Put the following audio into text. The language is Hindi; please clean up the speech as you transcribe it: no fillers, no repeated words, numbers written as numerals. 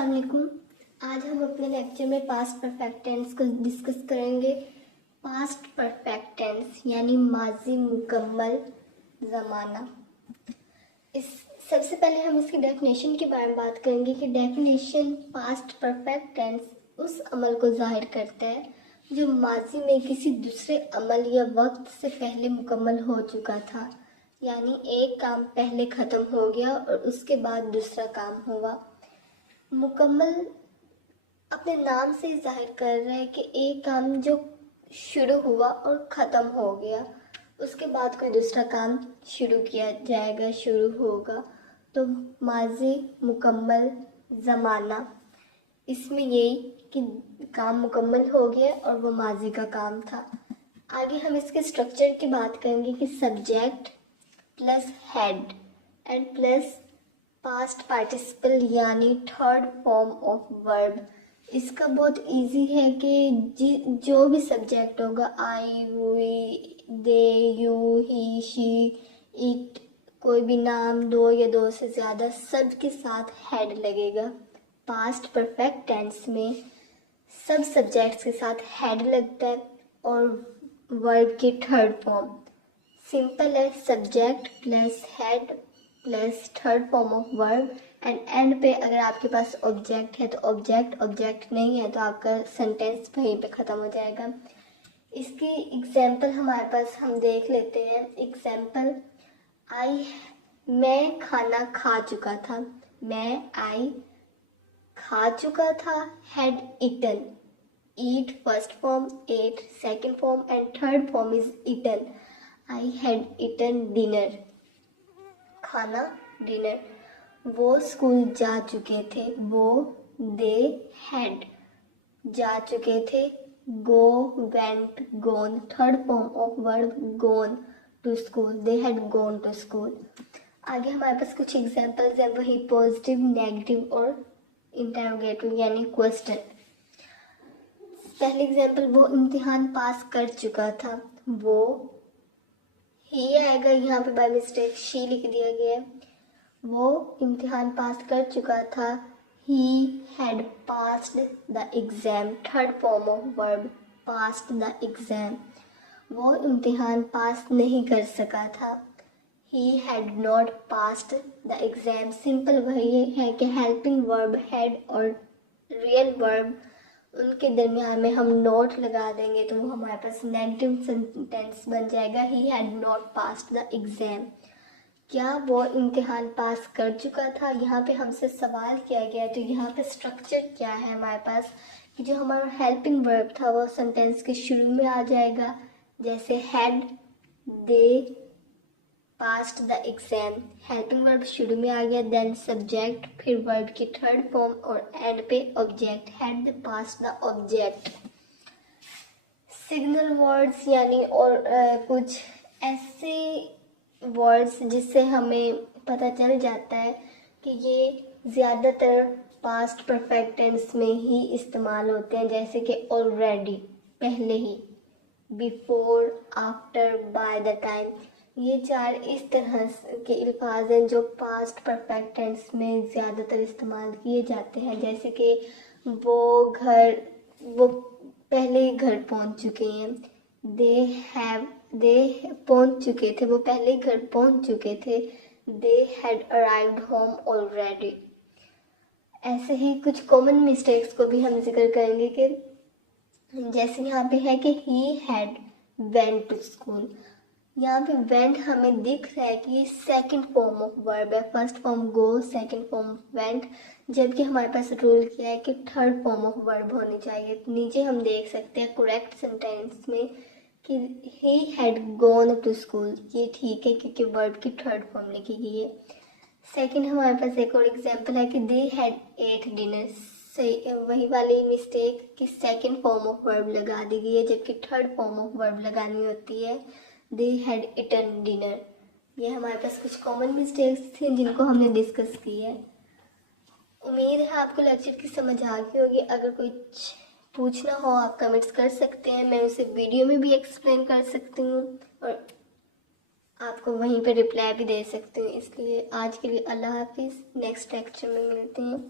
अस्सलाम वालेकुम। आज हम अपने लेक्चर में पास्ट परफेक्ट टेंस को डिस्कस करेंगे। पास्ट परफेक्ट टेंस यानी माजी मुकम्मल ज़माना। इस सबसे पहले हम इसकी डेफिनेशन के बारे में बात करेंगे कि डेफिनेशन पास्ट परफेक्ट टेंस उस अमल को जाहिर करता है जो माजी में किसी दूसरे अमल या वक्त से पहले मुकम्मल हो चुका था, यानी एक काम पहले ख़त्म हो गया और उसके बाद दूसरा काम हुआ। मुकम्मल अपने नाम से जाहिर कर रहा है कि एक काम जो शुरू हुआ और ख़त्म हो गया, उसके बाद कोई दूसरा काम शुरू किया जाएगा, शुरू होगा। तो माजी मुकम्मल ज़माना, इसमें यही कि काम मुकम्मल हो गया और वो माजी का काम था। आगे हम इसके स्ट्रक्चर की बात करेंगे कि subject plus had and plus past participle यानी थर्ड फॉर्म ऑफ वर्ब। इसका बहुत इजी है कि जो भी सब्जेक्ट होगा, I, we, they, you, he, she, it, कोई भी नाम, दो या दो से ज़्यादा, सब के साथ हेड लगेगा। पास्ट परफेक्ट टेंस में सब सब्जेक्ट्स के साथ हेड लगता है और वर्ब की थर्ड फॉर्म सिंपल है, subject plus head plus third form of verb and पे अगर आपके पास ऑब्जेक्ट है तो ऑब्जेक्ट नहीं है तो आपका सेंटेंस वहीं पे ख़त्म हो जाएगा। इसकी एग्जाम्पल हमारे पास हम देख लेते हैं। एग्जाम्पल, मैं खाना खा चुका था। आई खा चुका था, had eaten. Eat first form, ate second form and third form is eaten. I had eaten dinner, खाना डिनर। वो स्कूल जा चुके थे, दे हैड जा चुके थे। Go, went, gone, third form of verb gone to school, they had gone to school. आगे हमारे पास कुछ एग्जाम्पल्स हैं, वही पॉजिटिव, नेगेटिव और इंटरोगेटिव यानी क्वेश्चन। पहले एग्जाम्पल, वो इम्तिहान पास कर चुका था। वो ही आएगा, यहाँ पे बाय मिस्टेक शी लिख दिया गया है। वो इम्तिहान पास कर चुका था, he had passed the exam, third form of verb passed the exam। वो इम्तिहान पास नहीं कर सका था, he had not passed the exam। Simple वही है कि हेल्पिंग वर्ब had और रियल वर्ब उनके दरमियान में हम नोट लगा देंगे तो वो हमारे पास नेगेटिव सेंटेंस बन जाएगा, he had not passed the exam। क्या वो इम्तिहान पास कर चुका था, यहाँ पे हमसे सवाल किया गया तो यहाँ पे स्ट्रक्चर क्या है हमारे पास कि जो हमारा हेल्पिंग वर्ब था वो सेंटेंस के शुरू में आ जाएगा, जैसे had, they passed the exam. Helping verb शुरू में आ गया, देन सब्जेक्ट, फिर वर्ब की थर्ड फॉर्म और एंड पे object, had they passed the object. Signal words यानी और कुछ ऐसे वर्ड्स जिससे हमें पता चल जाता है कि ये ज़्यादातर पास्ट परफेक्ट टेंस में ही इस्तेमाल होते हैं, जैसे कि ऑलरेडी पहले ही, before, after, by the time. ये चार इस तरह के अल्फाज हैं जो पास्ट परफेक्ट टेंस में ज़्यादातर इस्तेमाल किए जाते हैं, जैसे कि वो पहले ही घर पहुंच चुके हैं। दे पहुंच चुके थे, वो पहले ही घर पहुंच चुके थे। They had arrived home already. ऐसे ही कुछ कॉमन मिस्टेक्स को भी हम जिक्र करेंगे कि जैसे यहाँ पे है कि he had went to school. यहाँ पे वेंट हमें दिख रहा है कि ये सेकंड फॉर्म ऑफ वर्ब है, first form go, second form went, जबकि हमारे पास रूल क्या है कि थर्ड फॉर्म ऑफ वर्ब होनी चाहिए। नीचे हम देख सकते हैं करेक्ट सेंटेंस में कि he had gone to school, ये ठीक है क्योंकि वर्ब की थर्ड फॉर्म लिखी गई है। सेकंड हमारे पास एक और एग्जांपल है कि they had ate dinner, वही वाली मिस्टेक कि सेकंड फॉर्म ऑफ वर्ब लगा दी गई है जबकि थर्ड फॉर्म ऑफ वर्ब लगानी होती है, they had eaten dinner। ये हमारे पास कुछ कॉमन मिस्टेक्स थी जिनको हमने डिस्कस की है। उम्मीद है आपको लेक्चर की समझ आ गई होगी। अगर कुछ पूछना हो आप कमेंट्स कर सकते हैं, मैं उसे वीडियो में भी एक्सप्लेन कर सकती हूँ और आपको वहीं पे रिप्लाई भी दे सकती हूँ। इसलिए आज के लिए अल्लाह हाफिज़, नेक्स्ट लेक्चर में मिलते हैं।